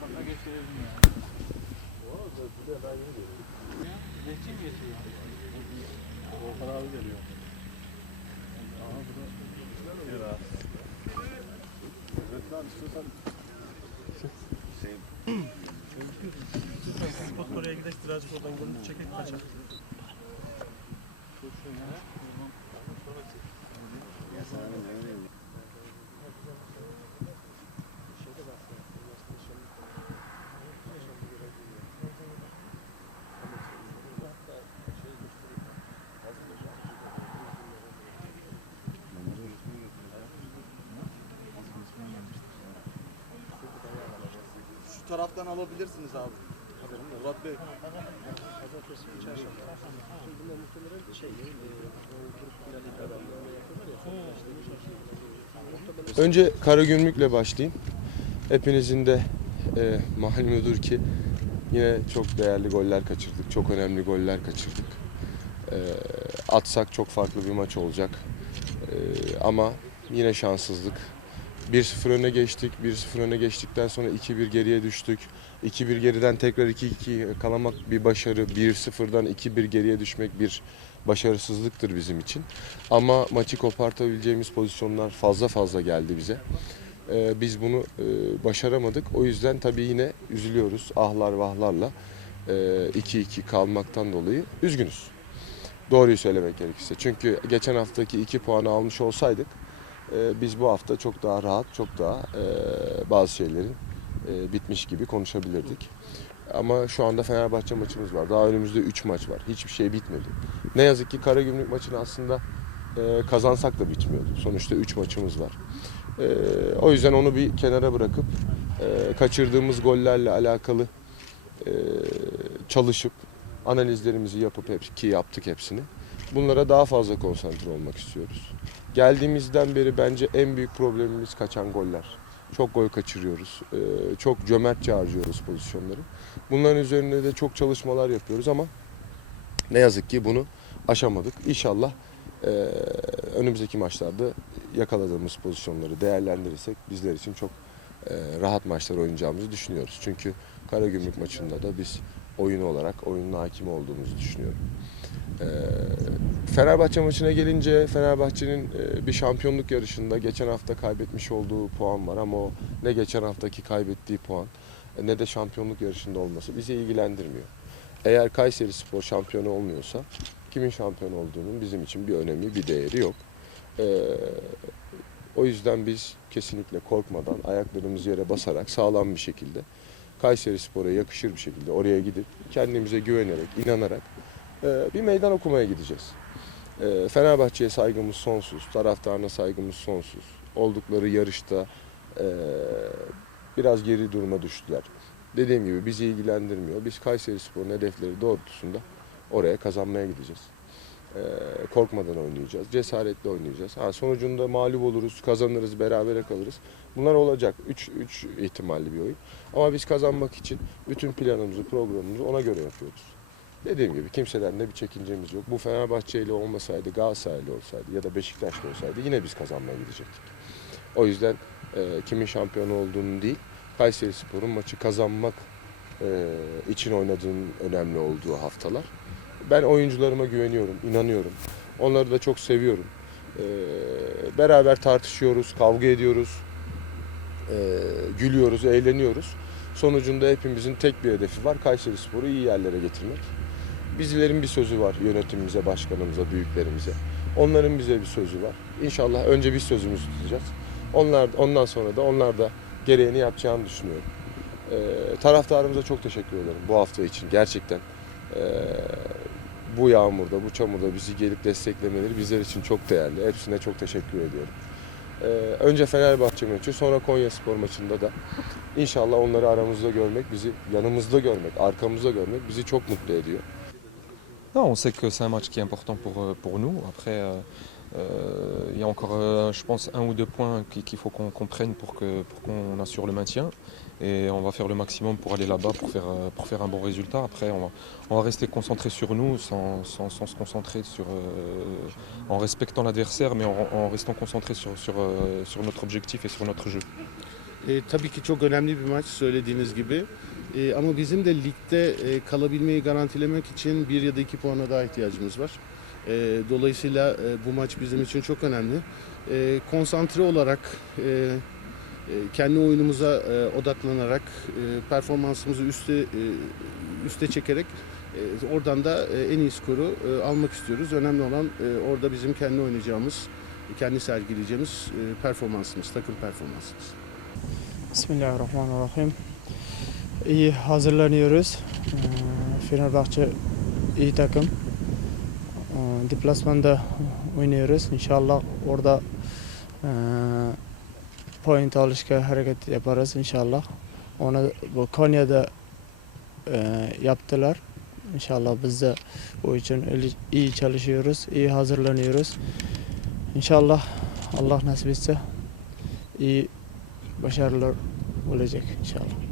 baka geçirelim ya. Ya, Geçti mi geçiyor? Volkan abi geliyor. Aha bu da Biraz. Evet lan istiyorsan Spot oraya gideş birazcık oradan görüntü çekek kaçar. Şu taraftan alabilirsiniz abi. Murat Bey. Önce Karagümrük'le başlayayım. Hepinizin de e, malumudur ki yine çok değerli goller kaçırdık. Çok önemli goller kaçırdık. E, atsak çok farklı bir maç olacak. E, ama yine şanssızlık. 1-0 öne geçtik. 1-0 öne geçtikten sonra 2-1 geriye düştük. 2-1 geriden tekrar 2-2 kalamak bir başarı. 1-0'dan 2-1 geriye düşmek bir başarısızlıktır bizim için. Ama maçı kopartabileceğimiz pozisyonlar fazla fazla geldi bize. Ee, biz bunu e, başaramadık. O yüzden tabii yine üzülüyoruz. Ahlar vahlarla e, 2-2 kalmaktan dolayı üzgünüz. Doğruyu söylemek gerekirse. Çünkü geçen haftaki 2 puanı almış olsaydık e, biz bu hafta çok daha rahat, çok daha e, bazı şeylerin e, bitmiş gibi konuşabilirdik. Ama şu anda Fenerbahçe maçımız var. Daha önümüzde 3 maç var. Hiçbir şey bitmedi. Ne yazık ki Karagümrük maçını aslında e, kazansak da bitmiyordu. Sonuçta 3 maçımız var. O yüzden onu bir kenara bırakıp kaçırdığımız gollerle alakalı çalışıp analizlerimizi yapıp hep, ki yaptık hepsini. Bunlara daha fazla konsantre olmak istiyoruz. Geldiğimizden beri bence en büyük problemimiz kaçan goller. Çok gol kaçırıyoruz. E, çok cömertçe harcıyoruz pozisyonları. Bunların üzerinde de çok çalışmalar yapıyoruz ama ne yazık ki bunu aşamadık. İnşallah e, önümüzdeki maçlarda yakaladığımız pozisyonları değerlendirirsek bizler için çok e, rahat maçlar oynayacağımızı düşünüyoruz. Çünkü Karagümrük maçında da biz oyun olarak oyunun hakim olduğumuzu düşünüyorum. E, Fenerbahçe maçına gelince Fenerbahçe'nin e, bir şampiyonluk yarışında geçen hafta kaybetmiş olduğu puan var ama o ne geçen haftaki kaybettiği puan ne de şampiyonluk yarışında olması bizi ilgilendirmiyor. Eğer Kayseri Spor şampiyonu olmuyorsa kimin şampiyon olduğunun bizim için bir önemi, bir değeri yok. Ee, o yüzden biz kesinlikle korkmadan, ayaklarımızı yere basarak sağlam bir şekilde Kayseri Spor'a yakışır bir şekilde oraya gidip kendimize güvenerek, inanarak e, bir meydan okumaya gideceğiz. E, Fenerbahçe'ye saygımız sonsuz, taraftarına saygımız sonsuz. Oldukları yarışta e, biraz geri duruma düştüler. Dediğim gibi bizi ilgilendirmiyor. Biz Kayseri Spor'un hedefleri doğrultusunda oraya kazanmaya gideceğiz. Ee, korkmadan oynayacağız. Cesaretle oynayacağız. Ha, sonucunda mağlup oluruz, kazanırız, berabere kalırız. Bunlar olacak. 3 3 ihtimalli bir oyun. Ama biz kazanmak için bütün planımızı, programımızı ona göre yapıyoruz. Dediğim gibi kimseden de bir çekincemiz yok. Bu Fenerbahçe ile olmasaydı, Galatasaraylı olsaydı ya da Beşiktaşlı olsaydı yine biz kazanmaya gidecektik. O yüzden e, kimin şampiyon olduğunu değil, Kayseri Spor'un maçı kazanmak e, için oynadığının önemli olduğu haftalar. Ben oyuncularıma güveniyorum, inanıyorum. Onları da çok seviyorum. E, beraber tartışıyoruz, kavga ediyoruz, e, gülüyoruz, eğleniyoruz. Sonucunda hepimizin tek bir hedefi var. Kayseri Spor'u iyi yerlere getirmek. Bizlerin bir sözü var yönetimimize, başkanımıza, büyüklerimize. Onların bize bir sözü var. İnşallah önce biz sözümüzü tutacağız. Onlar ondan sonra da onlar da gereğini yapacağını düşünüyorum. Ee, taraftarımıza çok teşekkür ederim bu hafta için. Gerçekten ee, bu yağmurda, bu çamurda bizi gelip desteklemeleri bizler için çok değerli. Hepsine çok teşekkür ediyorum. Ee, önce Fenerbahçe maçı, sonra Konya Spor maçında da inşallah onları aramızda görmek, bizi yanımızda görmek, arkamızda görmek bizi çok mutlu ediyor. On sait que c'est un match qui est important pour, euh, nous. Après, euh, euh, il y a encore, je pense, un ou deux points qui- qu'il faut qu'on qu'on prenne pour qu'on assure le maintien. Et on va faire le maximum pour aller là-bas, pour faire, un bon résultat. Après, on va, rester concentré sur nous, sans, se concentrer sur, en respectant l'adversaire, mais en, restant concentré sur, notre objectif et sur notre jeu. E, gibi. E, ama bizim de ligde e, kalabilmeyi garantilemek için bir ya da iki puana daha ihtiyacımız var. E, dolayısıyla e, bu maç bizim için çok önemli. E, konsantre olarak e, e, kendi oyunumuza e, odaklanarak e, performansımızı üste e, üste çekerek e, oradan da e, en iyi skoru e, almak istiyoruz. Önemli olan e, orada bizim kendi oynayacağımız, kendi sergileyeceğimiz e, performansımız, takım performansımız. Bismillahirrahmanirrahim. İyi hazırlanıyoruz. Ee, Fenerbahçe iyi takım. Ee, Deplasmanda oynuyoruz. İnşallah orada e, point alışka hareket yaparız inşallah. Onu bu Konya'da yaptılar. İnşallah biz de bu için iyi çalışıyoruz, iyi hazırlanıyoruz. İnşallah Allah nasip etse iyi başarılar olacak inşallah.